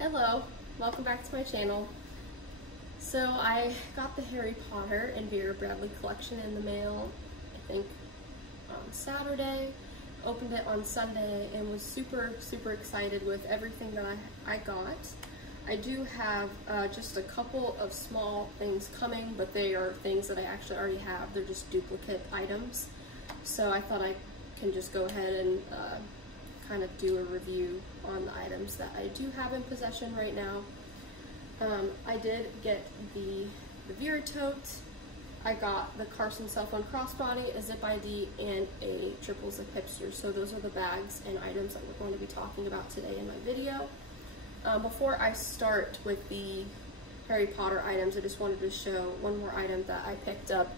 Hello, welcome back to my channel. So I got the Harry Potter and Vera Bradley collection in the mail, I think on Saturday. Opened it on Sunday and was super excited with everything that I got. I do have just a couple of small things coming, but they are things that I actually already have. They're just duplicate items. So I thought I can just go ahead and kind of do a review on the items that I do have in possession right now. I did get the Vera Tote. I got the Carson cell phone crossbody, a zip ID, and a triple zip hipster. So those are the bags and items that we're going to be talking about today in my video. Before I start with the Harry Potter items, I just wanted to show one more item that I picked up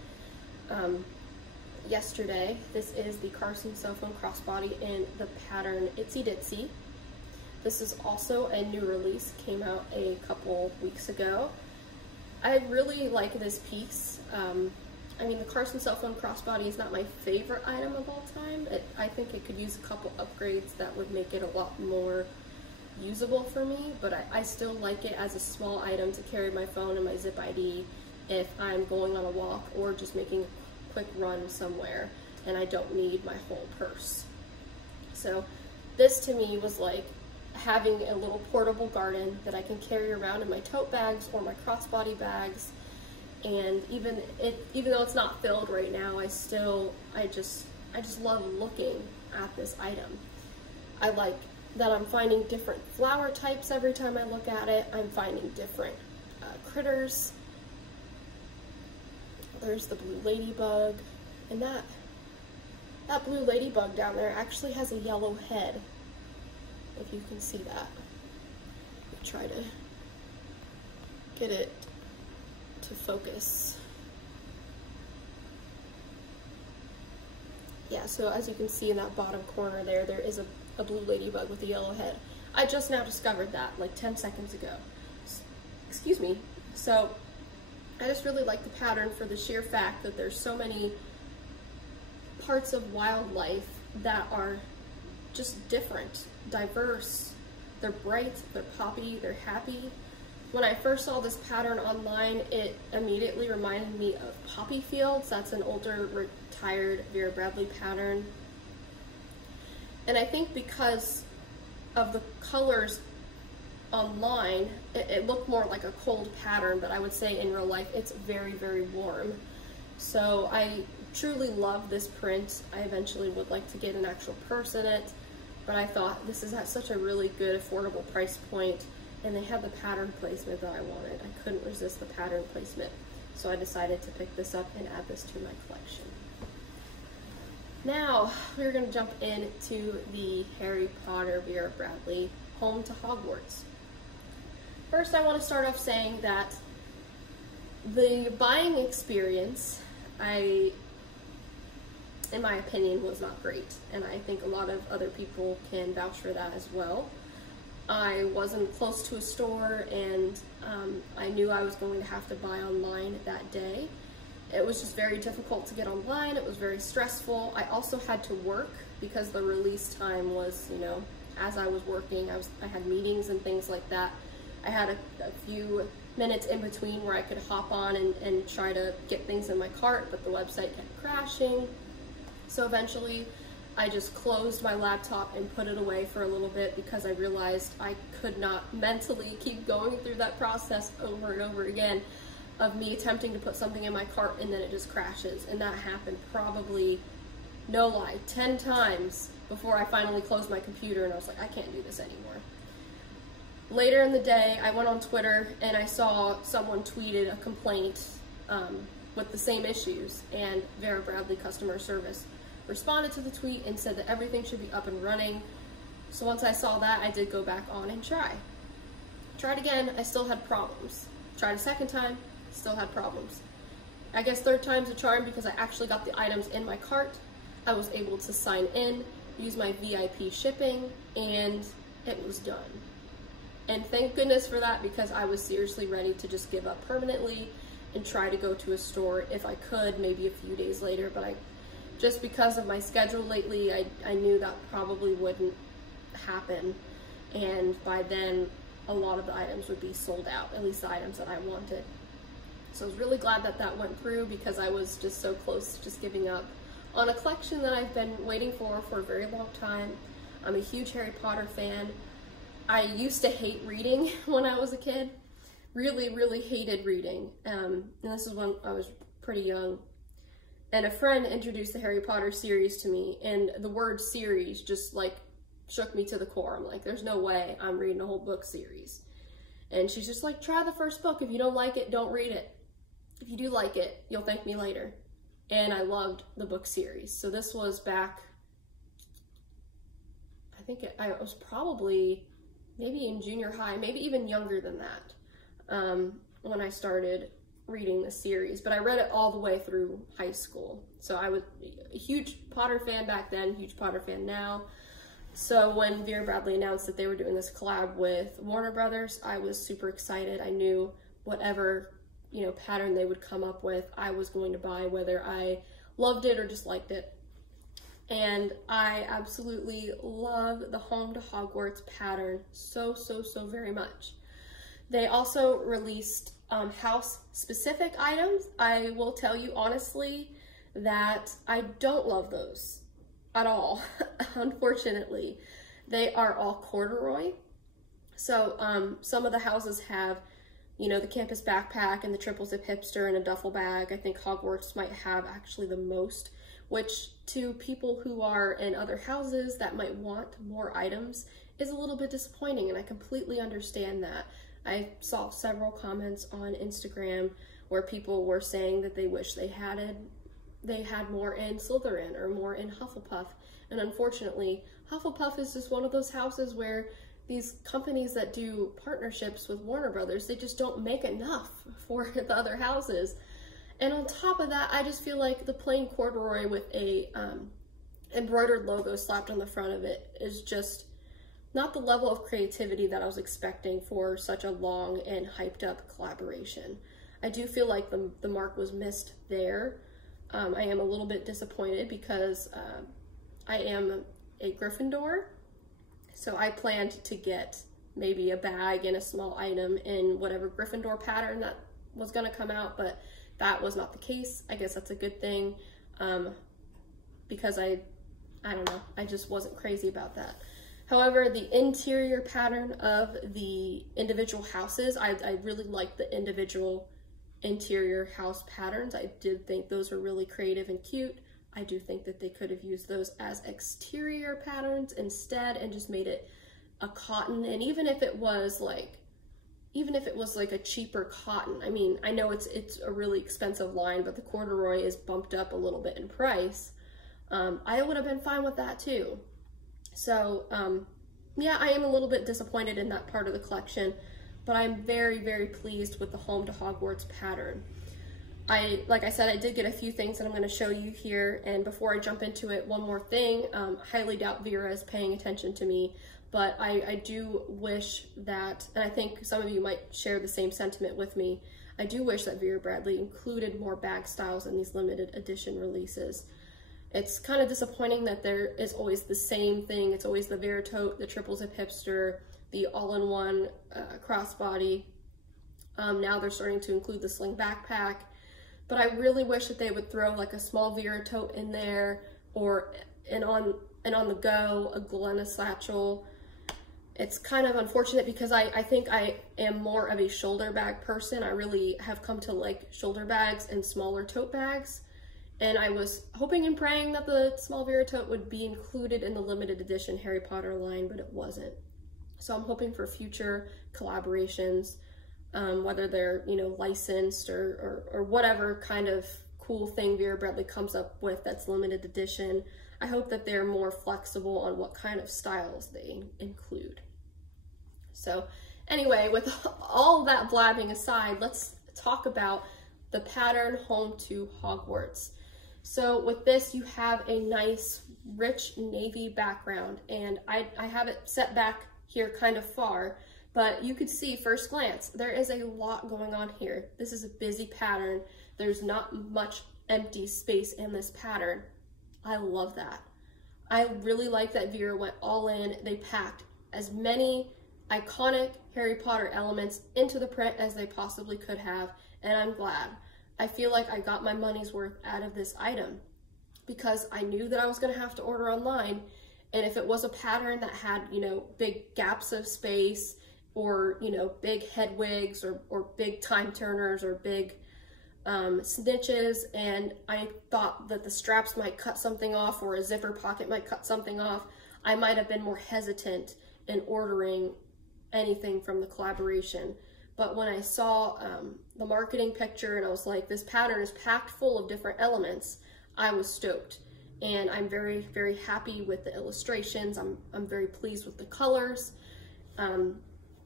yesterday. This is the Carson cell phone crossbody in the pattern Itsy Ditsy. This is also a new release, came out a couple weeks ago. I really like this piece. I mean, the Carson cell phone crossbody is not my favorite item of all time. I think it could use a couple upgrades that would make it a lot more usable for me, but I still like it as a small item to carry my phone and my zip ID if I'm going on a walk or just making a quick run somewhere and I don't need my whole purse. So this to me was like having a little portable garden that I can carry around in my tote bags or my crossbody bags. And even though it's not filled right now, I just love looking at this item. I like that I'm finding different flower types every time I look at it. I'm finding different critters. There's the blue ladybug, and that blue ladybug down there actually has a yellow head, if you can see that. Try to get it to focus. Yeah, so as you can see in that bottom corner there is a blue ladybug with a yellow head. I just now discovered that like 10 seconds ago. Excuse me. So I just really like the pattern for the sheer fact that there's so many parts of wildlife that are just different, diverse. They're bright, they're poppy, they're happy. When I first saw this pattern online, it immediately reminded me of Poppy Fields. That's an older retired Vera Bradley pattern. And I think because of the colors online, it looked more like a cold pattern, but I would say in real life it's very warm. So I truly love this print. I eventually would like to get an actual purse in it, but I thought this is at such a really good affordable price point, and they had the pattern placement that I wanted. I couldn't resist the pattern placement, so I decided to pick this up and add this to my collection. Now we're going to jump into the Harry Potter Vera Bradley Home to Hogwarts. First, I want to start off saying that the buying experience, in my opinion, was not great, and I think a lot of other people can vouch for that as well. I wasn't close to a store, and I knew I was going to have to buy online that day. It was just very difficult to get online. It was very stressful. I also had to work because the release time was, you know, as I was working, I had meetings and things like that. I had a few minutes in between where I could hop on and try to get things in my cart, but the website kept crashing. So eventually I just closed my laptop and put it away for a little bit because I realized I could not mentally keep going through that process over and over again of me attempting to put something in my cart and then it just crashes. And that happened probably, no lie, 10 times before I finally closed my computer and I was like, I can't do this anymore. Later in the day, I went on Twitter and I saw someone tweeted a complaint with the same issues, and Vera Bradley customer service responded to the tweet and said that everything should be up and running. So once I saw that, I did go back on and try. Tried again, I still had problems. Tried a second time, still had problems. I guess third time's a charm because I actually got the items in my cart. I was able to sign in, use my VIP shipping, and it was done. And thank goodness for that, because I was seriously ready to just give up permanently and try to go to a store if I could, maybe a few days later, but just because of my schedule lately, I knew that probably wouldn't happen. And by then, a lot of the items would be sold out, at least the items that I wanted. So I was really glad that that went through, because I was just so close to just giving up on a collection that I've been waiting for a very long time. I'm a huge Harry Potter fan. I used to hate reading when I was a kid. Really hated reading. And this is when I was pretty young. And a friend introduced the Harry Potter series to me, and the word series just like shook me to the core. I'm like, there's no way I'm reading a whole book series. And she's just like, try the first book. If you don't like it, don't read it. If you do like it, you'll thank me later. And I loved the book series. So this was back, I think I was probably maybe in junior high, maybe even younger than that, when I started reading the series. But I read it all the way through high school. So I was a huge Potter fan back then, huge Potter fan now. So when Vera Bradley announced that they were doing this collab with Warner Brothers, I was super excited. I knew whatever, you know, pattern they would come up with, I was going to buy, whether I loved it or disliked it. And I absolutely love the Home to Hogwarts pattern so very much. They also released house-specific items. I will tell you honestly that I don't love those at all, unfortunately. They are all corduroy. So some of the houses have, you know, the campus backpack and the triple zip hipster and a duffel bag. I think Hogwarts might have actually the most, which to people who are in other houses that might want more items is a little bit disappointing, and I completely understand that. I saw several comments on Instagram where people were saying that they wish they had more in Slytherin or more in Hufflepuff. And unfortunately, Hufflepuff is just one of those houses where these companies that do partnerships with Warner Brothers, they just don't make enough for the other houses. And on top of that, I just feel like the plain corduroy with a embroidered logo slapped on the front of it is just not the level of creativity that I was expecting for such a long and hyped up collaboration. I do feel like the mark was missed there. I am a little bit disappointed because I am a Gryffindor, so I planned to get maybe a bag and a small item in whatever Gryffindor pattern that was going to come out, but that was not the case. I guess that's a good thing, because I don't know, I just wasn't crazy about that. However, the interior pattern of the individual houses, I really liked the individual interior house patterns. I did think those were really creative and cute. I do think that they could have used those as exterior patterns instead and just made it a cotton. And even if it was like a cheaper cotton, I mean, I know it's a really expensive line, but the corduroy is bumped up a little bit in price. I would have been fine with that too. So yeah, I am a little bit disappointed in that part of the collection, but I'm very pleased with the Home to Hogwarts pattern. Like I said, I did get a few things that I'm going to show you here, and before I jump into it, one more thing. Highly doubt Vera is paying attention to me, but I do wish that, and I think some of you might share the same sentiment with me, I do wish that Vera Bradley included more bag styles in these limited edition releases. It's kind of disappointing that there is always the same thing. It's always the Vera Tote, the triple zip hipster, the all-in-one crossbody. Now they're starting to include the sling backpack. But I really wish that they would throw like a small Vera Tote in there, or on the go, a Glenna satchel. It's kind of unfortunate because I think I am more of a shoulder bag person. I really have come to like shoulder bags and smaller tote bags. And I was hoping and praying that the small Vera Tote would be included in the limited edition Harry Potter line, but it wasn't. So I'm hoping for future collaborations, whether they're, you know, licensed or whatever kind of cool thing Vera Bradley comes up with that's limited edition. I hope that they're more flexible on what kind of styles they include. So anyway, with all that blabbing aside, let's talk about the pattern Home to Hogwarts. So with this, you have a nice rich navy background, and I have it set back here kind of far, but you could see first glance, there is a lot going on here. This is a busy pattern. There's not much empty space in this pattern. I love that. I really like that Vera went all in. They packed as many iconic Harry Potter elements into the print as they possibly could have, and I'm glad. I feel like I got my money's worth out of this item because I knew that I was going to have to order online, and if it was a pattern that had, you know, big gaps of space or, you know, big head wigs or big time turners or big snitches, and I thought that the straps might cut something off or a zipper pocket might cut something off, I might have been more hesitant in ordering anything from the collaboration. But when I saw the marketing picture and I was like, this pattern is packed full of different elements, I was stoked. And I'm very, very happy with the illustrations. I'm very pleased with the colors.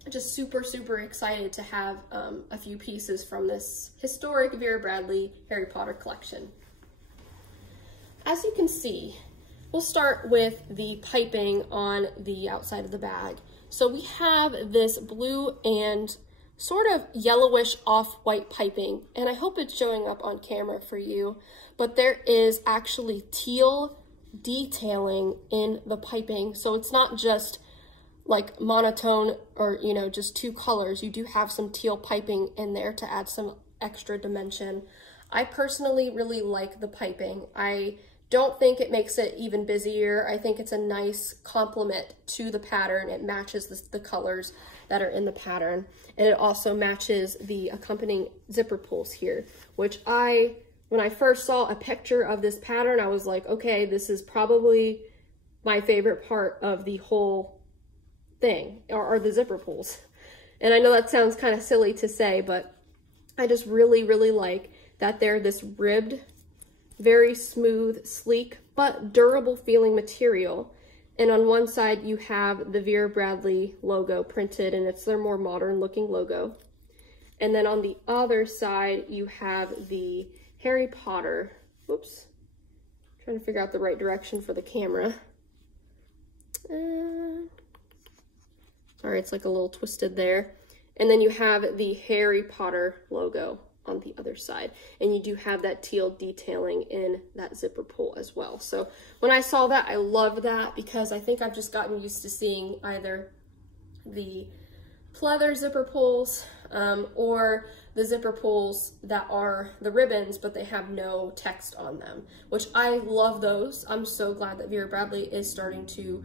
Just super, super excited to have a few pieces from this historic Vera Bradley Harry Potter collection. As you can see, we'll start with the piping on the outside of the bag. So we have this blue and sort of yellowish off-white piping, and I hope it's showing up on camera for you, but there is actually teal detailing in the piping. So it's not just like monotone or, you know, just two colors. You do have some teal piping in there to add some extra dimension. I personally really like the piping. I don't think it makes it even busier. I think it's a nice complement to the pattern. It matches the colors that are in the pattern, and it also matches the accompanying zipper pulls here, which when I first saw a picture of this pattern, I was like, okay, this is probably my favorite part of the whole thing, are the zipper pulls. And I know that sounds kind of silly to say, but I just really, really like that they're this ribbed, very smooth, sleek, but durable feeling material. And on one side you have the Vera Bradley logo printed, and it's their more modern looking logo. And then on the other side you have the Harry Potter, whoops, trying to figure out the right direction for the camera. Sorry, it's like a little twisted there. And then you have the Harry Potter logo on the other side, and you do have that teal detailing in that zipper pull as well. So when I saw that, I love that because I think I've just gotten used to seeing either the pleather zipper pulls or the zipper pulls that are the ribbons but they have no text on them, which I love those. I'm so glad that Vera Bradley is starting to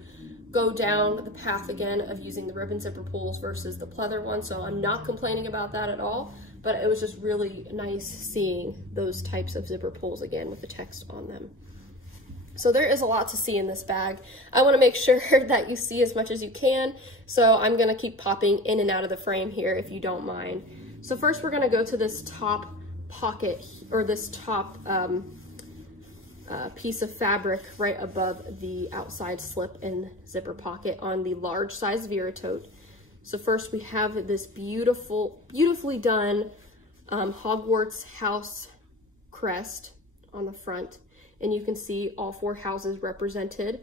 go down the path again of using the ribbon zipper pulls versus the pleather one, so I'm not complaining about that at all. But it was just really nice seeing those types of zipper pulls again with the text on them. So there is a lot to see in this bag. I want to make sure that you see as much as you can, so I'm going to keep popping in and out of the frame here if you don't mind. So first we're going to go to this top pocket, or this top piece of fabric right above the outside slip and zipper pocket on the large size Vera Tote. So first we have this beautifully done Hogwarts house crest on the front, and you can see all four houses represented,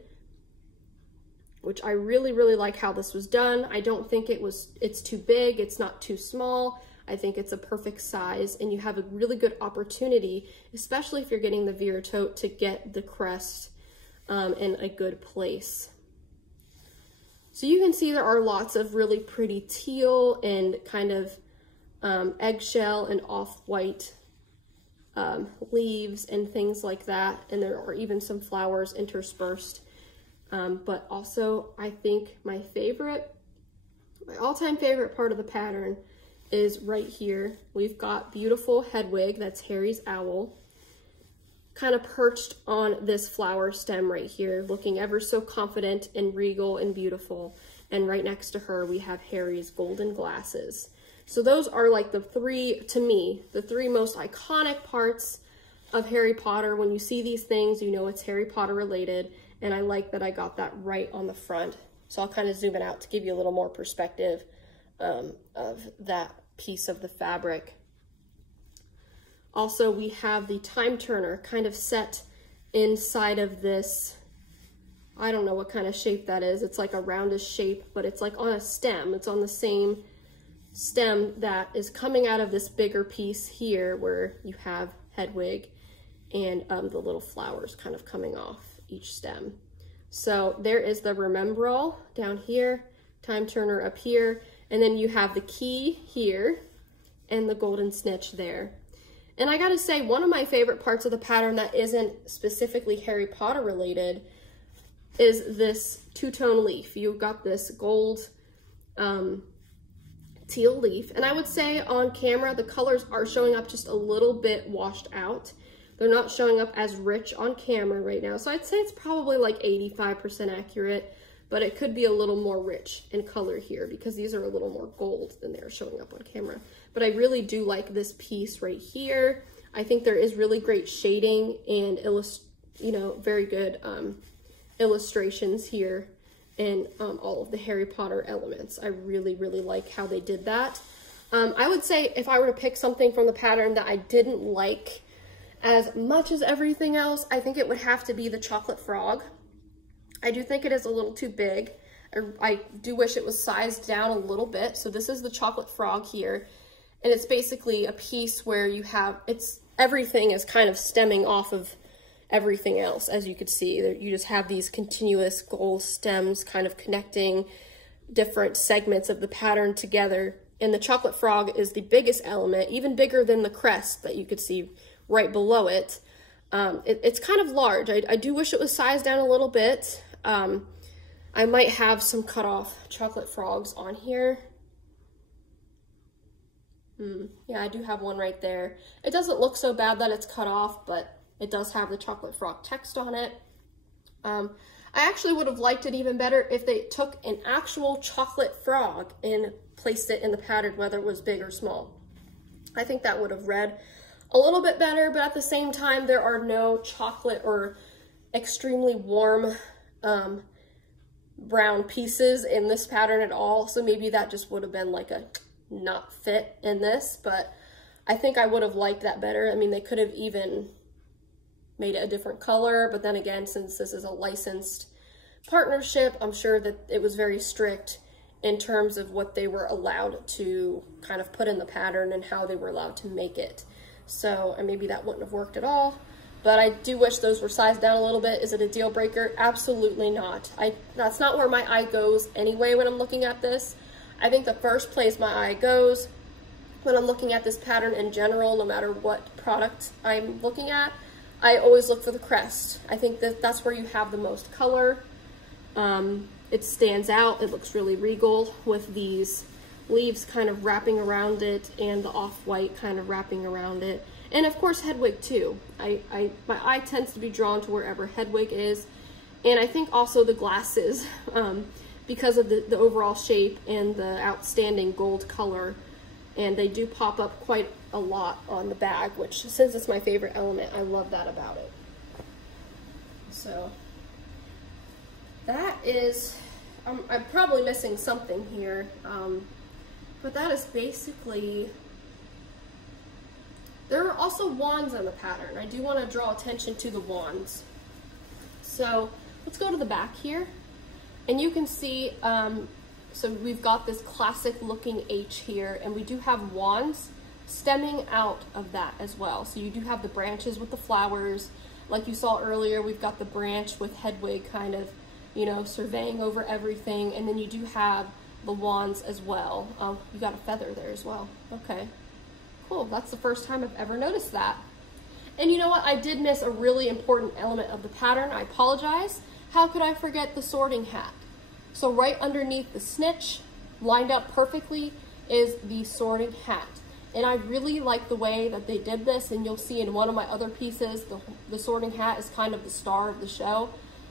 which I really, really like how this was done. I don't think it's too big, it's not too small. I think it's a perfect size, and you have a really good opportunity, especially if you're getting the Vera Tote, to get the crest in a good place. So you can see there are lots of really pretty teal and kind of eggshell and off-white leaves and things like that. And there are even some flowers interspersed. But also, I think my all-time favorite part of the pattern is right here. We've got beautiful head wig, that's Harry's owl, kind of perched on this flower stem right here, looking ever so confident and regal and beautiful. And right next to her, we have Harry's golden glasses. So those are like the three, to me, the three most iconic parts of Harry Potter. When you see these things, you know it's Harry Potter related. And I like that I got that right on the front. So I'll kind of zoom it out to give you a little more perspective of that piece of the fabric. Also, we have the time turner kind of set inside of this, I don't know what kind of shape that is. It's like a roundish shape, but it's like on a stem. It's on the same stem that is coming out of this bigger piece here where you have Hedwig and the little flowers kind of coming off each stem. So there is the Remembrall down here, time turner up here, and then you have the key here and the golden snitch there. And I gotta say, one of my favorite parts of the pattern that isn't specifically Harry Potter related is this two-tone leaf. You've got this gold teal leaf, and I would say on camera the colors are showing up just a little bit washed out. They're not showing up as rich on camera right now, so I'd say it's probably like 85% accurate, but it could be a little more rich in color here because these are a little more gold than they're showing up on camera. But I really do like this piece right here. I think there is really great shading and very good illustrations here and all of the Harry Potter elements. I really, really like how they did that. I would say if I were to pick something from the pattern that I didn't like as much as everything else, I think it would have to be the chocolate frog. I do think it is a little too big. I do wish it was sized down a little bit. So this is the chocolate frog here. And it's basically a piece where you have, everything is kind of stemming off of everything else. As you could see, you just have these continuous gold stems kind of connecting different segments of the pattern together. And the chocolate frog is the biggest element, even bigger than the crest that you could see right below it. It's kind of large. I do wish it was sized down a little bit. I might have some cut off chocolate frogs on here. Yeah, I do have one right there. It doesn't look so bad that it's cut off, but it does have the chocolate frog text on it. I actually would have liked it even better if they took an actual chocolate frog and placed it in the pattern, whether it was big or small. I think that would have read a little bit better, but at the same time, there are no chocolate or extremely warm brown pieces in this pattern at all. So maybe that just would have been like a not fit in this, but I think I would have liked that better. I mean, they could have even made it a different color, but then again, since this is a licensed partnership, I'm sure that it was very strict in terms of what they were allowed to kind of put in the pattern and how they were allowed to make it. So, and maybe that wouldn't have worked at all, but I do wish those were sized down a little bit. Is it a deal breaker? Absolutely not. That's not where my eye goes anyway when I'm looking at this. I think the first place my eye goes when I'm looking at this pattern in general, no matter what product I'm looking at, I always look for the crest. I think that that's where you have the most color. It stands out. It looks really regal with these leaves kind of wrapping around it and the off-white kind of wrapping around it. And of course Hedwig too. My eye tends to be drawn to wherever Hedwig is. And I think also the glasses, because of the overall shape and the outstanding gold color. And they do pop up quite a lot on the bag, which since it's my favorite element, I love that about it. So that is, I'm probably missing something here, but that is basically, there are also wands in the pattern. I do want to draw attention to the wands. So let's go to the back here, and you can see, so we've got this classic looking H here, and we do have wands stemming out of that as well. So you do have the branches with the flowers. Like you saw earlier, we've got the branch with Hedwig kind of, you know, surveying over everything. And then you do have the wands as well. You got a feather there as well. Okay, cool. That's the first time I've ever noticed that. And you know what? I did miss a really important element of the pattern. I apologize. How could I forget the sorting hat? So right underneath the snitch, lined up perfectly, is the sorting hat. And I really like the way that they did this, and you'll see in one of my other pieces, the sorting hat is kind of the star of the show.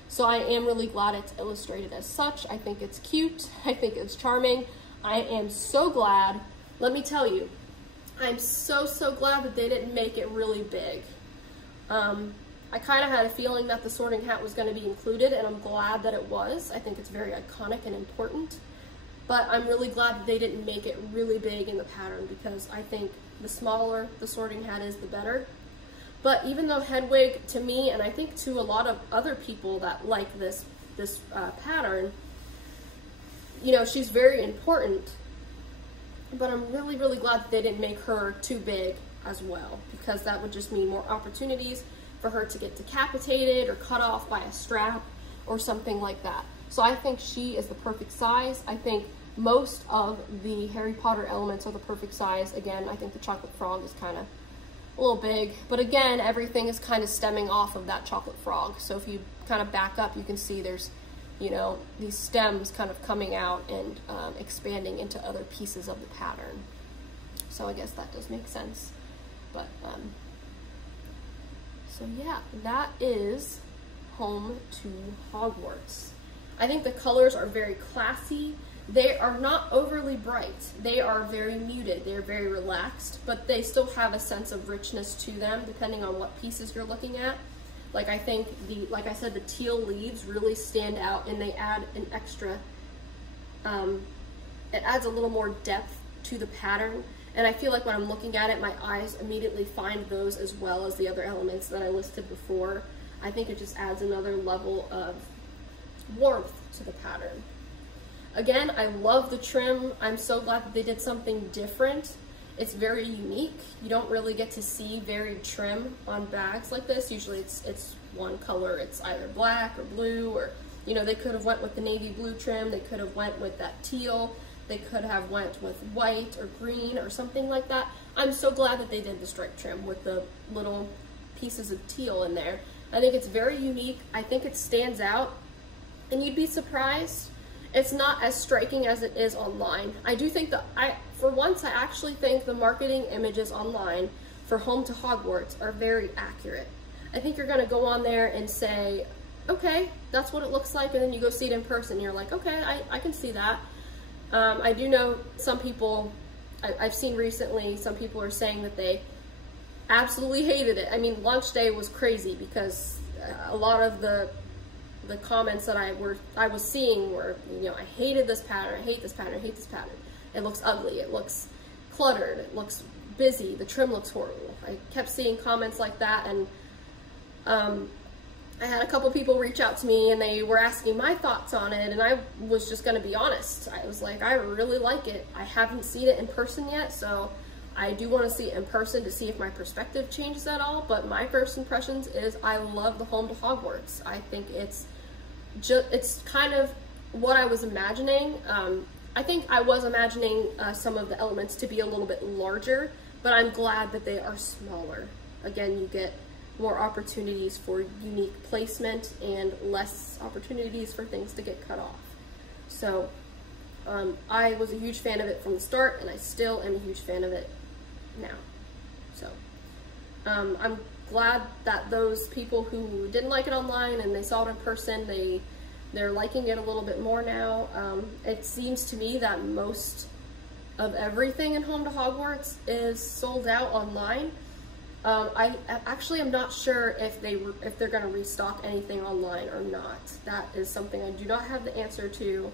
So I am really glad it's illustrated as such. I think it's cute. I think it's charming. I am so glad. Let me tell you, I'm so glad that they didn't make it really big. I kind of had a feeling that the sorting hat was going to be included, and I'm glad that it was. I think it's very iconic and important. But I'm really glad that they didn't make it really big in the pattern, because I think the smaller the sorting hat is, the better. But even though Hedwig, to me, and I think to a lot of other people that like this pattern, you know, she's very important. But I'm really glad that they didn't make her too big as well, because that would just mean more opportunities for her to get decapitated or cut off by a strap or something like that. So I think she is the perfect size. I think most of the Harry Potter elements are the perfect size. Again, I think the chocolate frog is kind of a little big, but again, everything is kind of stemming off of that chocolate frog. So if you kind of back up, you can see there's, you know, these stems kind of coming out and expanding into other pieces of the pattern. So I guess that does make sense. But, so yeah, that is Home to Hogwarts. I think the colors are very classy. They are not overly bright. They are very muted. They're very relaxed, but they still have a sense of richness to them depending on what pieces you're looking at. Like I think like I said, the teal leaves really stand out and they add an extra, it adds a little more depth to the pattern. And I feel like when I'm looking at it, my eyes immediately find those as well as the other elements that I listed before. I think it just adds another level of warmth to the pattern. Again, I love the trim. I'm so glad that they did something different. It's very unique. You don't really get to see varied trim on bags like this. Usually it's one color. It's either black or blue, or, you know, they could have went with the navy blue trim. They could have went with that teal. They could have went with white or green or something like that. I'm so glad that they did the stripe trim with the little pieces of teal in there. I think it's very unique. I think it stands out, and you'd be surprised. It's not as striking as it is online. I do think that, for once, I actually think the marketing images online for Home to Hogwarts are very accurate. I think you're gonna go on there and say, okay, that's what it looks like, and then you go see it in person, and you're like, okay, I can see that. I do know some people, I've seen recently, some people are saying that they absolutely hated it. I mean, launch day was crazy because a lot of the comments that I was seeing were, you know, I hated this pattern, I hate this pattern, I hate this pattern. It looks ugly, it looks cluttered, it looks busy, the trim looks horrible. I kept seeing comments like that, and I had a couple people reach out to me and they were asking my thoughts on it, and I was just gonna be honest. I was like, I really like it. I haven't seen it in person yet, so I do want to see it in person to see if my perspective changes at all, but my first impressions is I love the Home to Hogwarts. I think it's kind of what I was imagining. I think I was imagining some of the elements to be a little bit larger, but I'm glad that they are smaller. Again, you get more opportunities for unique placement and less opportunities for things to get cut off. So I was a huge fan of it from the start, and I still am a huge fan of it now. So I'm glad that those people who didn't like it online and they saw it in person, they're liking it a little bit more now. It seems to me that most of everything in Home to Hogwarts is sold out online. I actually am not sure if they're going to restock anything online or not. That is something I do not have the answer to.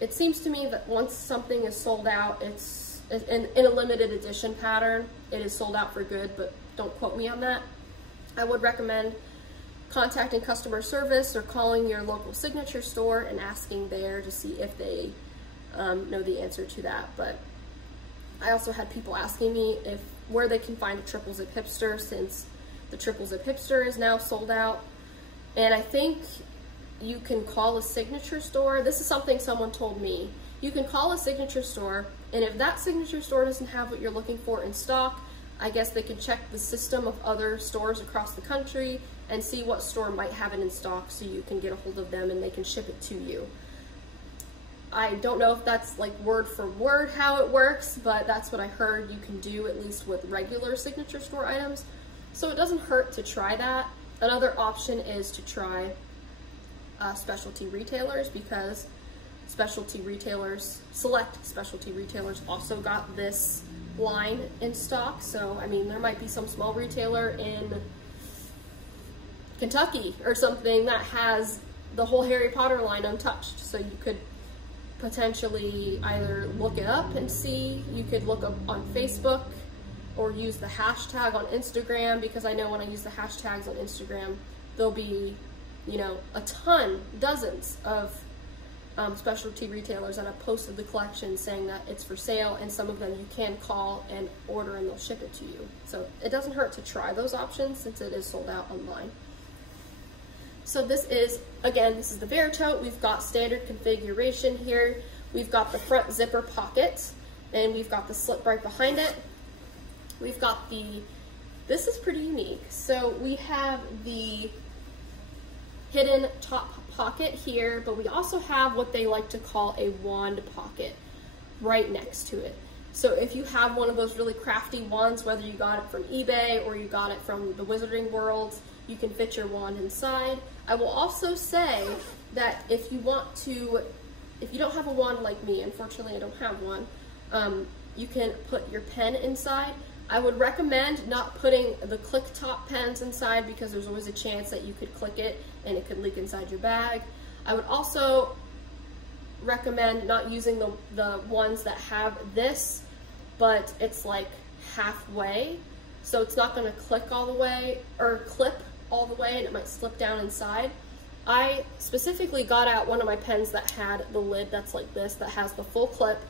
It seems to me that once something is sold out, it's in a limited edition pattern, it is sold out for good, but don't quote me on that. I would recommend contacting customer service or calling your local signature store and asking there to see if they know the answer to that. But I also had people asking me where they can find a triple zip hipster, since the triple zip hipster is now sold out. And I think you can call a signature store. This is something someone told me. You can call a signature store, and if that signature store doesn't have what you're looking for in stock, I guess they can check the system of other stores across the country and see what store might have it in stock, so you can get a hold of them and they can ship it to you. I don't know if that's like word for word how it works, but that's what I heard you can do, at least with regular signature store items. So it doesn't hurt to try that. Another option is to try specialty retailers, because select specialty retailers also got this line in stock. So, I mean, there might be some small retailer in Kentucky or something that has the whole Harry Potter line untouched. So you could potentially either look it up and see, you could look up on Facebook or use the hashtag on Instagram, because I know when I use the hashtags on Instagram, there'll be, you know, dozens of specialty retailers that have posted the collection saying that it's for sale, and some of them you can call and order and they'll ship it to you. So it doesn't hurt to try those options since it is sold out online. So this is, again, this is the Vera Tote. We've got standard configuration here. We've got the front zipper pocket, and we've got the slip right behind it. We've got the, this is pretty unique. So we have the hidden top pocket here, but we also have what they like to call a wand pocket right next to it. So if you have one of those really crafty wands, whether you got it from eBay or you got it from the Wizarding World, you can fit your wand inside. I will also say that if you want to, if you don't have a wand like me, unfortunately I don't have one, you can put your pen inside. I would recommend not putting the click top pens inside because there's always a chance that you could click it and it could leak inside your bag. I would also recommend not using the ones that have this, but it's like halfway, so it's not going to click all the way or clip all the way, and it might slip down inside. I specifically got out one of my pens that had the lid that's like this, that has the full clip.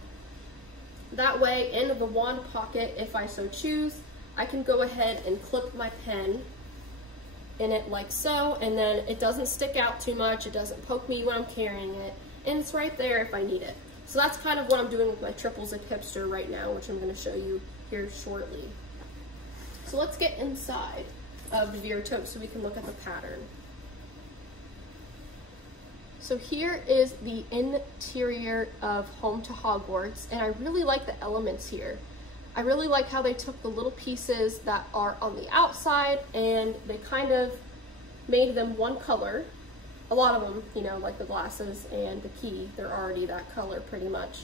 That way, in the wand pocket, if I so choose, I can go ahead and clip my pen in it like so, and then it doesn't stick out too much, it doesn't poke me when I'm carrying it, and it's right there if I need it. So that's kind of what I'm doing with my triple zip hipster right now, which I'm going to show you here shortly. So let's get inside of the Vera Tote so we can look at the pattern. So here is the interior of Home to Hogwarts, and I really like the elements here. I really like how they took the little pieces that are on the outside and they kind of made them one color. A lot of them, you know, like the glasses and the key, they're already that color pretty much.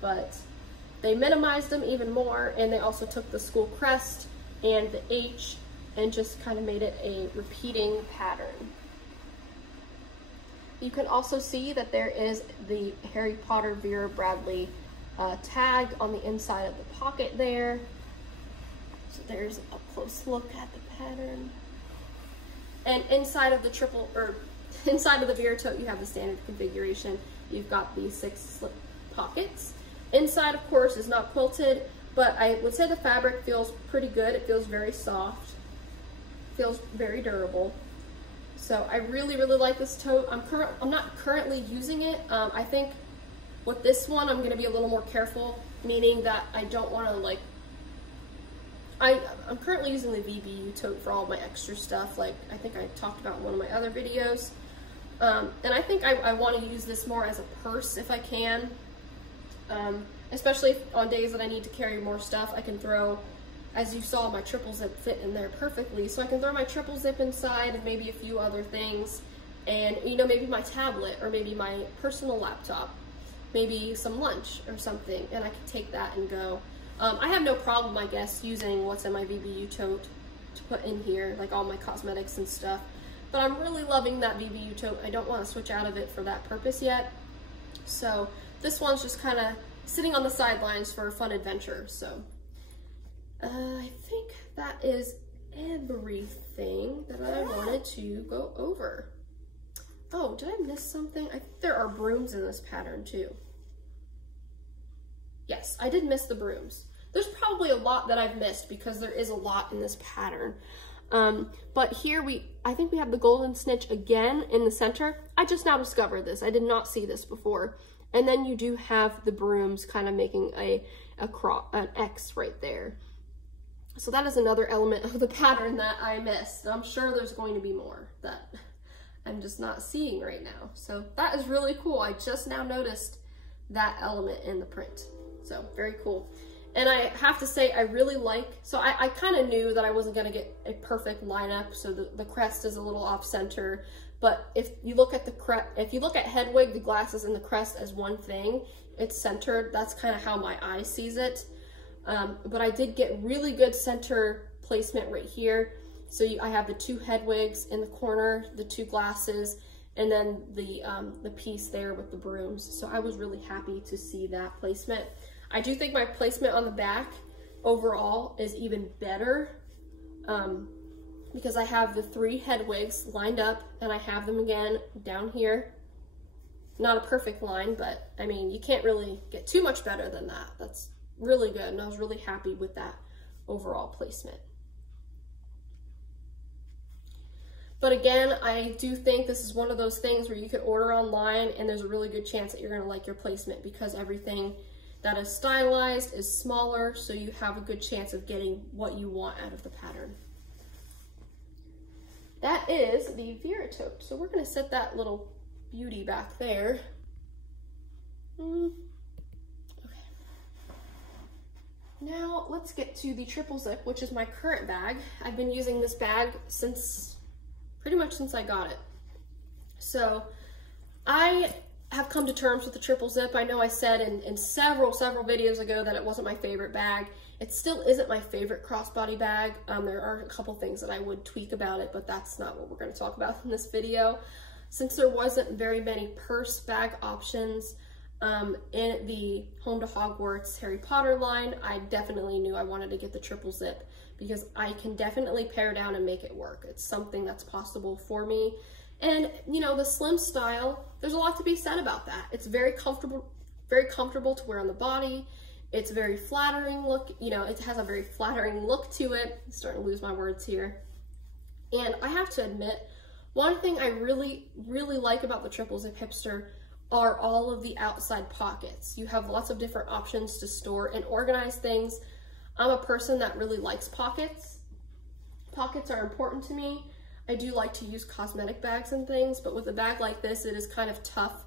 But they minimized them even more, and they also took the school crest and the H and just kind of made it a repeating pattern. You can also see that there is the Harry Potter Vera Bradley tag on the inside of the pocket there. So there's a close look at the pattern. And inside of the inside of the Vera Tote, you have the standard configuration. You've got these 6 slip pockets. Inside, of course, is not quilted, but I would say the fabric feels pretty good. It feels very soft, feels very durable. So I really, really like this tote. I'm not currently using it. I think with this one, I'm going to be a little more careful, meaning that I don't want to like, I'm currently using the VBU tote for all my extra stuff, like I think I talked about in one of my other videos. And I think I want to use this more as a purse if I can, especially on days that I need to carry more stuff. I can throw, as you saw, my triple zip fit in there perfectly, so I can throw my triple zip inside and maybe a few other things, and you know, maybe my tablet or maybe my personal laptop, maybe some lunch or something, and I can take that and go. I have no problem, I guess, using what's in my VBU tote to put in here, like all my cosmetics and stuff. But I'm really loving that VBU tote. I don't want to switch out of it for that purpose yet. So this one's just kind of sitting on the sidelines for a fun adventure. So I think that is everything that I wanted to go over. Oh, did I miss something? I think there are brooms in this pattern too. Yes, I did miss the brooms. There's probably a lot that I've missed because there is a lot in this pattern. But here I think we have the golden snitch again in the center. I just now discovered this. I did not see this before. And then you do have the brooms kind of making an X right there. So that is another element of the pattern that I missed. I'm sure there's going to be more that I'm just not seeing right now. So that is really cool. I just now noticed that element in the print. So very cool. And I have to say, I really like, so I kind of knew that I wasn't going to get a perfect lineup. So the crest is a little off center, but if you look at Hedwig, the glasses and the crest as one thing, it's centered. That's kind of how my eye sees it. But I did get really good center placement right here. So I have the 2 Hedwigs in the corner, the 2 glasses, and then the piece there with the brooms. So I was really happy to see that placement. I do think my placement on the back overall is even better because I have the 3 Hedwigs lined up and I have them again down here. Not a perfect line, but I mean, you can't really get too much better than that. That's really good, and I was really happy with that overall placement. But again, I do think this is one of those things where you could order online and there's a really good chance that you're gonna like your placement because everything that is stylized is smaller, so you have a good chance of getting what you want out of the pattern. That is the Vera Tote. So we're gonna set that little beauty back there. Okay. Now let's get to the triple zip, which is my current bag. I've been using this bag pretty much since I got it. So I have come to terms with the triple zip. I know I said in several videos ago that it wasn't my favorite bag. It still isn't my favorite crossbody bag. There are a couple things that I would tweak about it, but that's not what we're going to talk about in this video. Since there wasn't very many purse bag options in the Home to Hogwarts Harry Potter line, I definitely knew I wanted to get the triple zip because I can definitely pare down and make it work. It's something that's possible for me. And you know, the slim style, there's a lot to be said about that. It's very comfortable to wear on the body. It's very flattering look, you know, it has a very flattering look to it. I'm starting to lose my words here. And I have to admit, one thing I really like about the triple zip hipster are all of the outside pockets. You have lots of different options to store and organize things. I'm a person that really likes pockets. Pockets are important to me. I do like to use cosmetic bags and things, but with a bag like this, it is kind of tough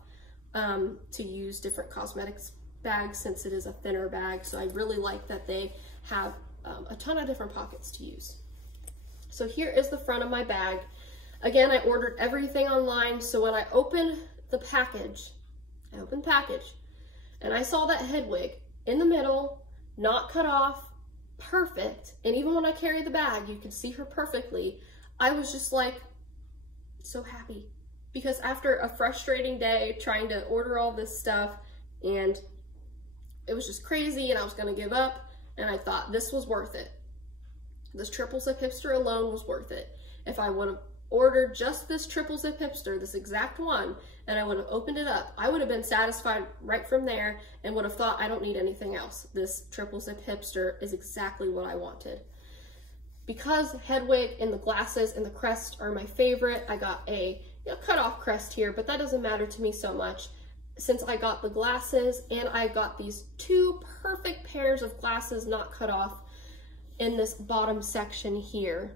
to use different cosmetics bags since it is a thinner bag. So I really like that they have a ton of different pockets to use. So here is the front of my bag. Again, I ordered everything online. So when I opened the package, and I saw that head wig in the middle, not cut off, perfect. And even when I carry the bag, you can see her perfectly. I was just like so happy because after a frustrating day trying to order all this stuff and it was just crazy and I was gonna give up, and I thought this was worth it. This triple zip hipster alone was worth it. If I would have ordered just this triple zip hipster, this exact one, and I would have opened it up, I would have been satisfied right from there and would have thought I don't need anything else. This triple zip hipster is exactly what I wanted. Because head wig and the glasses and the crest are my favorite, I got a cut off crest here, but that doesn't matter to me so much since I got the glasses and I got these two perfect pairs of glasses not cut off in this bottom section here.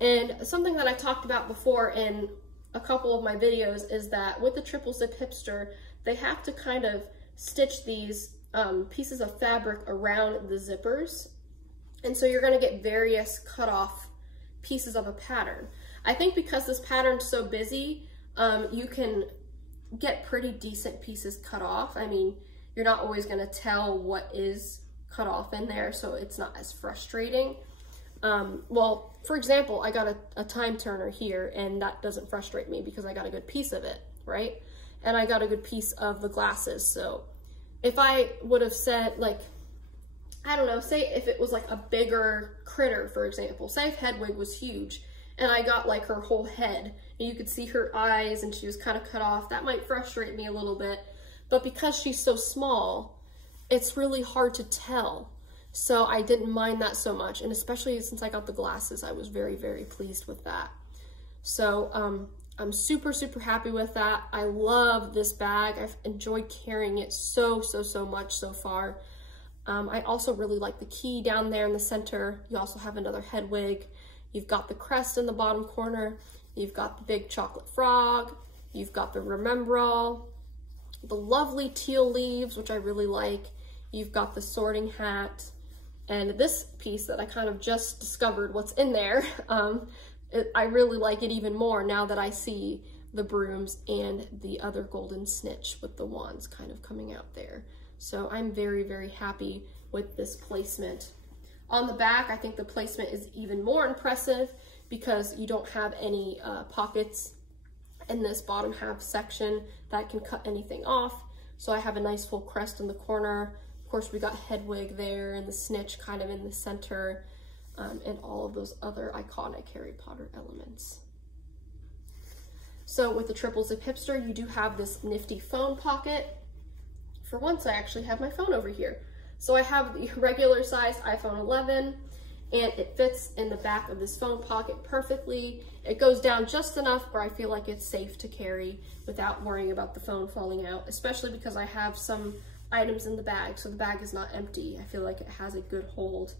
And something that I talked about before in a couple of my videos is that with the triple zip hipster, they have to kind of stitch these pieces of fabric around the zippers. And so you're gonna get various cut off pieces of a pattern. I think because this pattern's so busy, you can get pretty decent pieces cut off. I mean, you're not always gonna tell what is cut off in there, so it's not as frustrating. Well, for example, I got a time turner here and that doesn't frustrate me because I got a good piece of it, right? And I got a good piece of the glasses. So if I would have said like, I don't know, say if it was like a bigger critter, for example, say if Hedwig was huge and I got like her whole head and you could see her eyes and she was kind of cut off, that might frustrate me a little bit. But because she's so small, it's really hard to tell. So I didn't mind that so much. And especially since I got the glasses, I was very pleased with that. So I'm super happy with that. I love this bag. I've enjoyed carrying it so much so far. I also really like the key down there in the center. You also have another head wig. You've got the crest in the bottom corner. You've got the big chocolate frog. You've got the Remembrall, the lovely teal leaves, which I really like. You've got the sorting hat. And this piece that I kind of just discovered what's in there, I really like it even more now that I see the brooms and the other golden snitch with the wands kind of coming out there. So I'm very happy with this placement. On the back, I think the placement is even more impressive because you don't have any pockets in this bottom half section that can cut anything off. So I have a nice full crest in the corner. Of course, we got Hedwig there and the snitch kind of in the center, and all of those other iconic Harry Potter elements. So with the triple zip hipster, you do have this nifty phone pocket. For once, I actually have my phone over here. So I have the regular size iPhone 11, and it fits in the back of this phone pocket perfectly. It goes down just enough where I feel like it's safe to carry without worrying about the phone falling out, especially because I have some items in the bag, so the bag is not empty. I feel like it has a good hold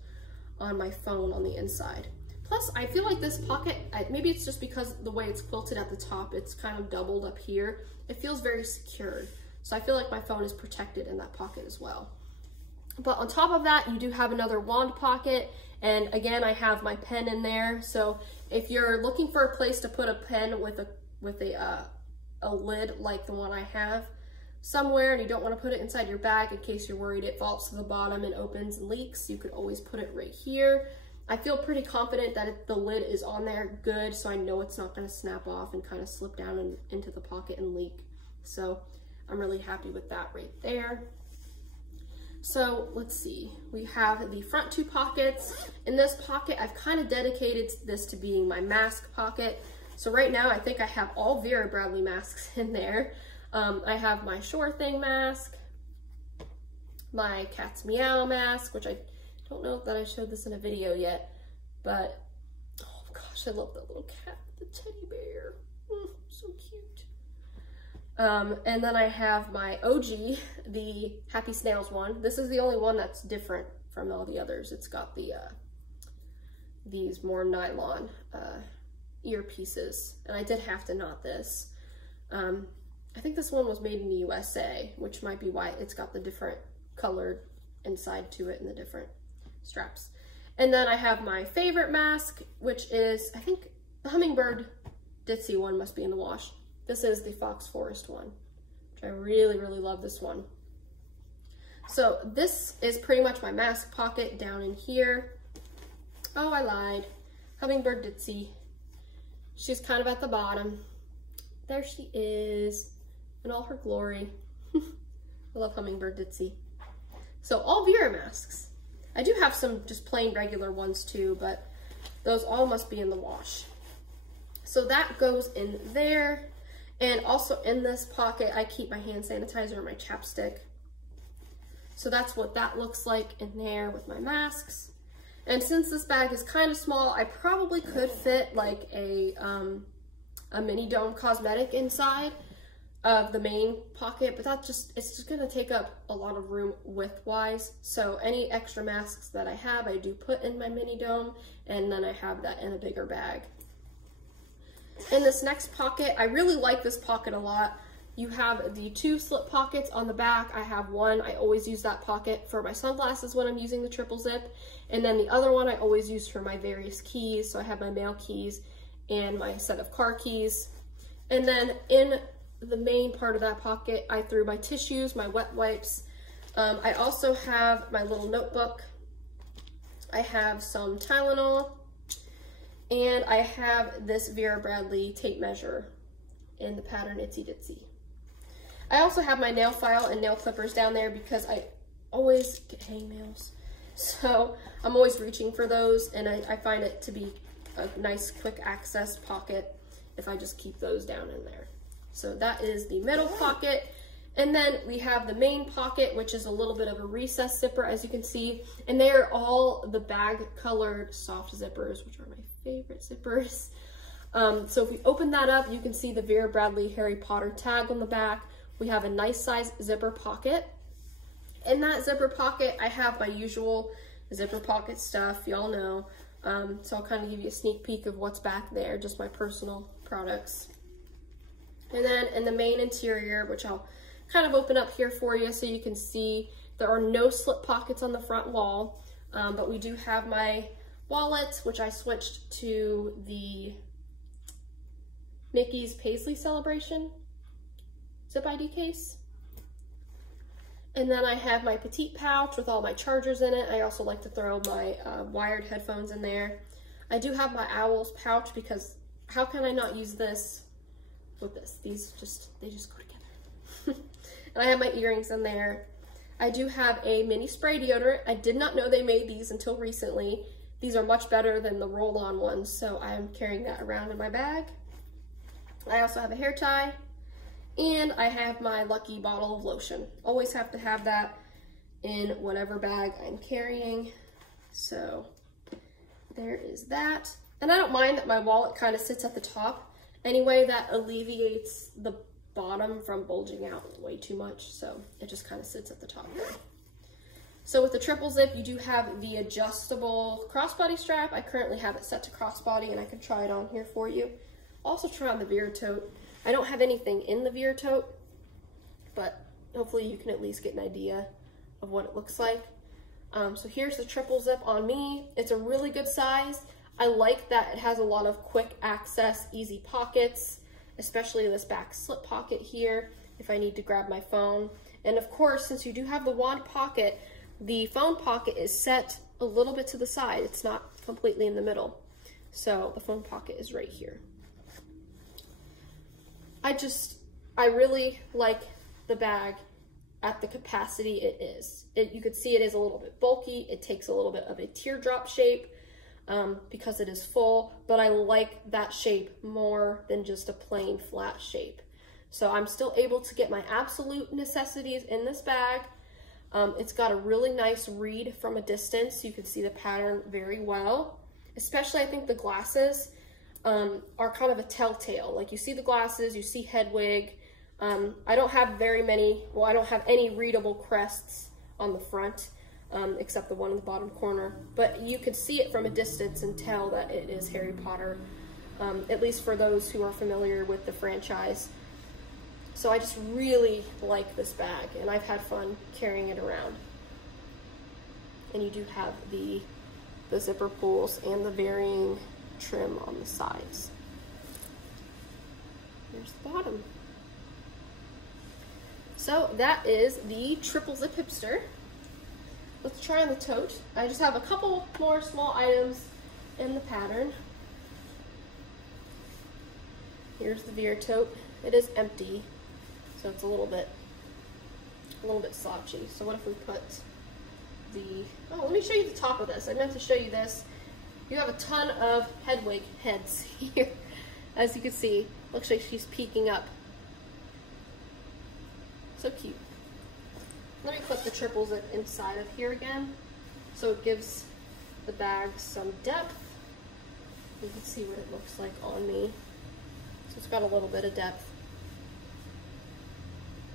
on my phone on the inside. Plus, I feel like this pocket, maybe it's just because the way it's quilted at the top, it's kind of doubled up here. It feels very secured. So I feel like my phone is protected in that pocket as well. But on top of that, you do have another wand pocket. And again, I have my pen in there. So if you're looking for a place to put a pen with a lid like the one I have somewhere, and you don't want to put it inside your bag in case you're worried it falls to the bottom and opens and leaks, you could always put it right here. I feel pretty confident that the lid is on there good, so I know it's not going to snap off and kind of slip down into the pocket and leak. So I'm really happy with that right there. So let's see, we have the front two pockets. In this pocket, I've kind of dedicated this to being my mask pocket. So right now, I think I have all Vera Bradley masks in there. I have my Sure Thing mask, my Cat's Meow mask, which I don't know that I showed this in a video yet, but oh gosh, I love that little cat with the teddy bear. So cute. And then I have my OG, the Happy Snails one. This is the only one that's different from all the others. It's got the these more nylon earpieces, and I did have to knot this. I think this one was made in the USA, which might be why it's got the different colored inside to it and the different straps. And then I have my favorite mask, which is, I think the Hummingbird Ditzy one must be in the wash. This is the Fox Forest one, which I really, really love this one. So this is pretty much my mask pocket down in here. Oh, I lied. Hummingbird Ditzy. She's kind of at the bottom. There she is in all her glory. I love Hummingbird Ditzy. So all Vera masks. I do have some just plain regular ones too, but those all must be in the wash. So that goes in there. And also in this pocket, I keep my hand sanitizer and my chapstick. So that's what that looks like in there with my masks. And since this bag is kind of small, I probably could fit like a Mini Dome Cosmetic inside of the main pocket, but it's just gonna take up a lot of room width-wise. So any extra masks that I have, I do put in my Mini Dome, and then I have that in a bigger bag. In this next pocket, I really like this pocket a lot. You have the two slip pockets on the back. I have one, I always use that pocket for my sunglasses when I'm using the triple zip. And then the other one I always use for my various keys. So I have my mail keys and my set of car keys. And then in the main part of that pocket, I threw my tissues, my wet wipes. I also have my little notebook. I have some Tylenol. And I have this Vera Bradley tape measure in the pattern Itsy Ditsy. I also have my nail file and nail clippers down there because I always get hangnails. So I'm always reaching for those, and I find it to be a nice quick access pocket if I just keep those down in there. So that is the middle pocket. And then we have the main pocket, which is a little bit of a recessed zipper, as you can see. And they are all the bag colored soft zippers, which are my favorite zippers. So if we open that up, you can see the Vera Bradley Harry Potter tag on the back. We have a nice size zipper pocket. In that zipper pocket, I have my usual zipper pocket stuff, y'all know. So I'll kind of give you a sneak peek of what's back there, just my personal products. And then in the main interior, which I'll kind of open up here for you so you can see, there are no slip pockets on the front wall, but we do have my wallet, which I switched to the Mickey's Paisley Celebration zip ID case. And then I have my petite pouch with all my chargers in it. I also like to throw my wired headphones in there. I do have my Owls pouch because how can I not use this with this? They just go together. And I have my earrings in there. I do have a mini spray deodorant. I did not know they made these until recently. These are much better than the roll-on ones, so I'm carrying that around in my bag. I also have a hair tie, and I have my Lucky bottle of lotion. Always have to have that in whatever bag I'm carrying. So there is that. And I don't mind that my wallet kind of sits at the top. Anyway, that alleviates the bottom from bulging out way too much, so it just kind of sits at the top there. So with the triple zip, you do have the adjustable crossbody strap. I currently have it set to crossbody, and I can try it on here for you. Also try on the Vera Tote. I don't have anything in the Vera Tote, but hopefully you can at least get an idea of what it looks like. So here's the triple zip on me. It's a really good size. I like that it has a lot of quick access, easy pockets, especially this back slip pocket here if I need to grab my phone. And of course, since you do have the wand pocket, the phone pocket is set a little bit to the side. It's not completely in the middle. So the phone pocket is right here. I really like the bag at the capacity it is. You could see it is a little bit bulky. It takes a little bit of a teardrop shape because it is full, but I like that shape more than just a plain flat shape. So I'm still able to get my absolute necessities in this bag. It's got a really nice read from a distance. You can see the pattern very well. Especially I think the glasses are kind of a telltale. Like you see the glasses, you see Hedwig. I don't have very many, well, I don't have any readable crests on the front, except the one in the bottom corner. But you could see it from a distance and tell that it is Harry Potter, at least for those who are familiar with the franchise. So I just really like this bag, and I've had fun carrying it around. And you do have the zipper pulls and the varying trim on the sides. Here's the bottom. So that is the triple zip hipster. Let's try on the tote. I just have a couple more small items in the pattern. Here's the Vera Tote. It is empty, so it's a little bit slouchy. So what if we put let me show you the top of this. I meant to show you this. You have a ton of Hedwig heads here. As you can see, looks like she's peeking up. So cute. Let me put the triple zip inside of here again, so it gives the bag some depth. You can see what it looks like on me. So it's got a little bit of depth.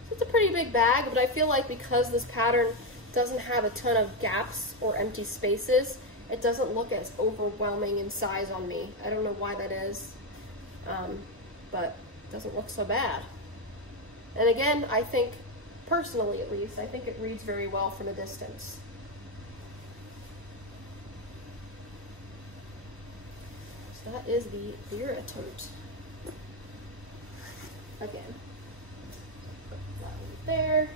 So it's a pretty big bag, but I feel like because this pattern doesn't have a ton of gaps or empty spaces, it doesn't look as overwhelming in size on me. I don't know why that is, but it doesn't look so bad. And again, I think, personally at least, I think it reads very well from a distance. So that is the Vera Tote. Again, put that one there.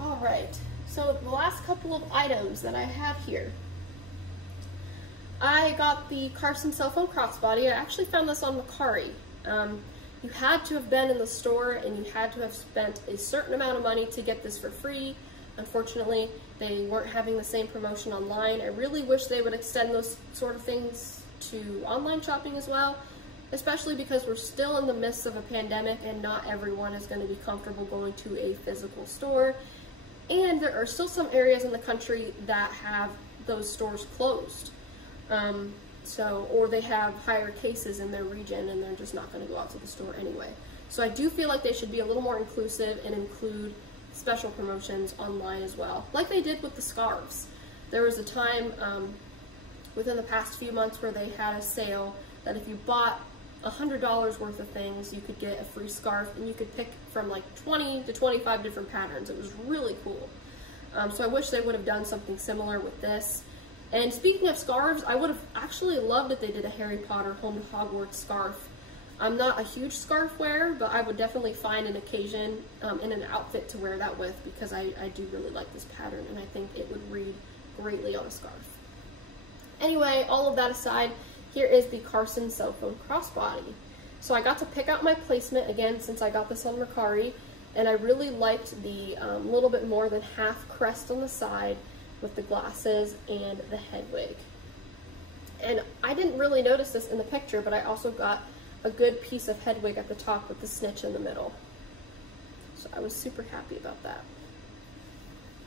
All right, so the last couple of items that I have here. I got the Carson cell phone crossbody. I actually found this on Mercari. You had to have been in the store and you had to have spent a certain amount of money to get this for free. Unfortunately, they weren't having the same promotion online. I really wish they would extend those sort of things to online shopping as well, especially because we're still in the midst of a pandemic and not everyone is going to be comfortable going to a physical store. And there are still some areas in the country that have those stores closed. Or they have higher cases in their region and they're just not going to go out to the store anyway. So I do feel like they should be a little more inclusive and include special promotions online as well, like they did with the scarves. There was a time within the past few months where they had a sale that if you bought $100 worth of things, you could get a free scarf, and you could pick from like 20 to 25 different patterns. It was really cool. So I wish they would have done something similar with this. And speaking of scarves, I would have actually loved if they did a Harry Potter Home to Hogwarts scarf. I'm not a huge scarf wearer, but I would definitely find an occasion in an outfit to wear that with, because I do really like this pattern and I think it would read greatly on a scarf. Anyway, all of that aside, here is the Carson cell phone crossbody. So I got to pick out my placement again since I got this on Mercari, and I really liked the little bit more than half crest on the side with the glasses and the Hedwig. And I didn't really notice this in the picture, but I also got a good piece of Hedwig at the top with the snitch in the middle. So I was super happy about that.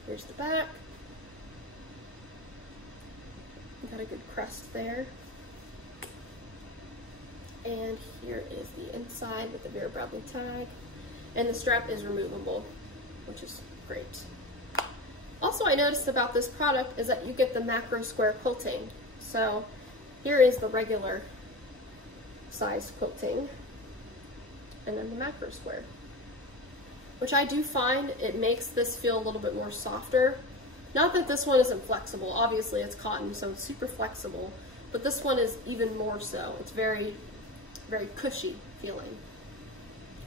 Here's the back. Got a good crest there. And here is the inside with the Vera Bradley tag. And the strap is removable, which is great. Also, I noticed about this product is that you get the macro square quilting. So here is the regular size quilting, and then the macro square, which I do find it makes this feel a little bit more softer. Not that this one isn't flexible, obviously it's cotton, so it's super flexible, but this one is even more so. It's very, very cushy feeling,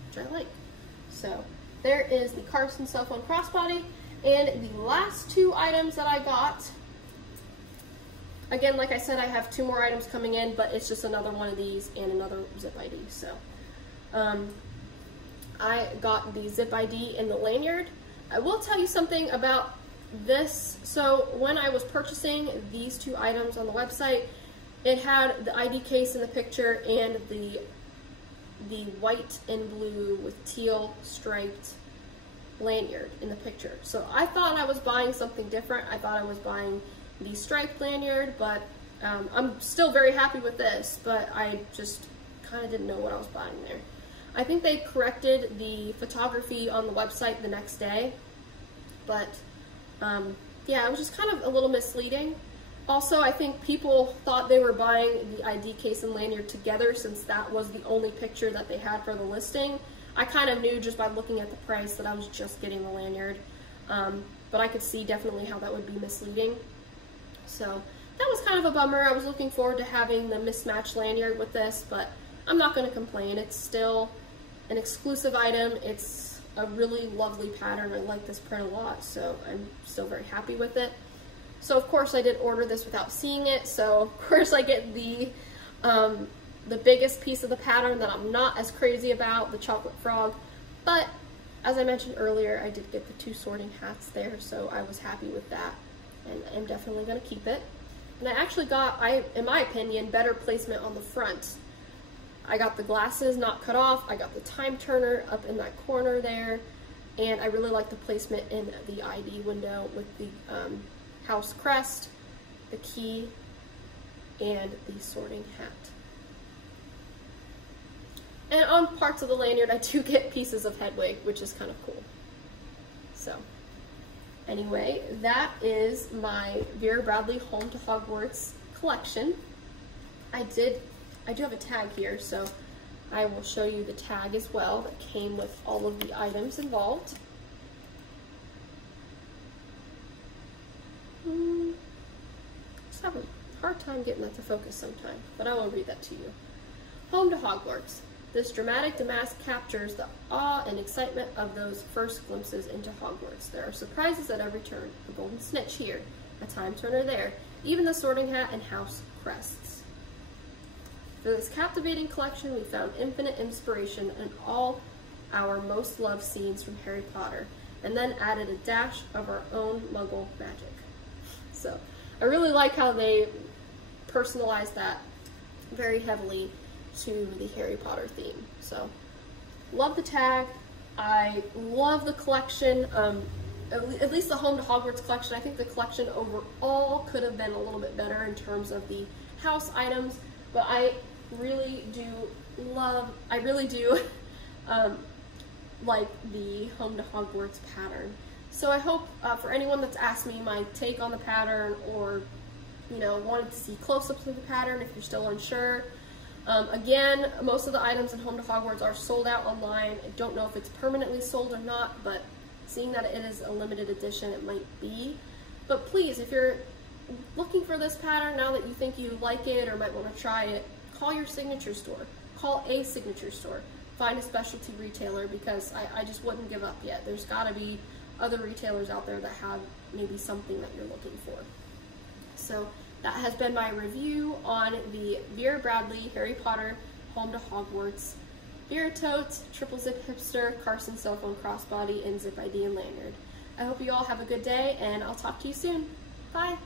which I like. So there is the Carson cell phone crossbody, and the last two items that I got, again, like I said, I have 2 more items coming in, but it's just another one of these and another zip ID. So I got the zip ID and the lanyard. I will tell you something about this. So when I was purchasing these 2 items on the website, it had the ID case in the picture and the white and blue with teal striped lanyard in the picture. So I thought I was buying something different. I thought I was buying the striped lanyard, but I'm still very happy with this, but I just kind of didn't know what I was buying there. I think they corrected the photography on the website the next day, but yeah, it was just kind of a little misleading. Also, I think people thought they were buying the ID case and lanyard together since that was the only picture that they had for the listing. I kind of knew just by looking at the price that I was just getting the lanyard, but I could see definitely how that would be misleading. So that was kind of a bummer. I was looking forward to having the mismatched lanyard with this, but I'm not going to complain. It's still an exclusive item. It's a really lovely pattern. I like this print a lot, so I'm still very happy with it. So of course I did order this without seeing it, so of course I get the biggest piece of the pattern that I'm not as crazy about, the chocolate frog, but as I mentioned earlier, I did get the 2 sorting hats there, so I was happy with that, and I'm definitely going to keep it. And I actually got, in my opinion, better placement on the front. I got the glasses not cut off, I got the time turner up in that corner there, and I really like the placement in the ID window with the house crest, the key, and the sorting hat. And on parts of the lanyard, I do get pieces of Hedwig, which is kind of cool. So, anyway, that is my Vera Bradley Home to Hogwarts collection. I do have a tag here, so I will show you the tag as well that came with all of the items involved. Just have a hard time getting that to focus sometimes, but I will read that to you. Home to Hogwarts. This dramatic damask captures the awe and excitement of those first glimpses into Hogwarts. There are surprises at every turn. A golden snitch here, a time turner there, even the sorting hat and house crests. For this captivating collection, we found infinite inspiration in all our most loved scenes from Harry Potter, and then added a dash of our own Muggle magic. So, I really like how they personalized that very heavily to the Harry Potter theme. So, love the tag. I love the collection. At least the Home to Hogwarts collection. I think the collection overall could have been a little bit better in terms of the house items, but I really do like the Home to Hogwarts pattern. So I hope for anyone that's asked me my take on the pattern, or wanted to see close-ups of the pattern if you're still unsure. Again, most of the items in Home to Hogwarts are sold out online. I don't know if it's permanently sold or not, but seeing that it is a limited edition, it might be. But please, if you're looking for this pattern now that you think you like it or might want to try it, call your signature store. Call a signature store. Find a specialty retailer, because I just wouldn't give up yet. There's got to be other retailers out there that have maybe something that you're looking for. So that has been my review on the Vera Bradley Harry Potter Home to Hogwarts Vera Tote, Triple Zip Hipster, Carson Cell Phone Crossbody, and Zip ID and Lanyard. I hope you all have a good day, and I'll talk to you soon. Bye!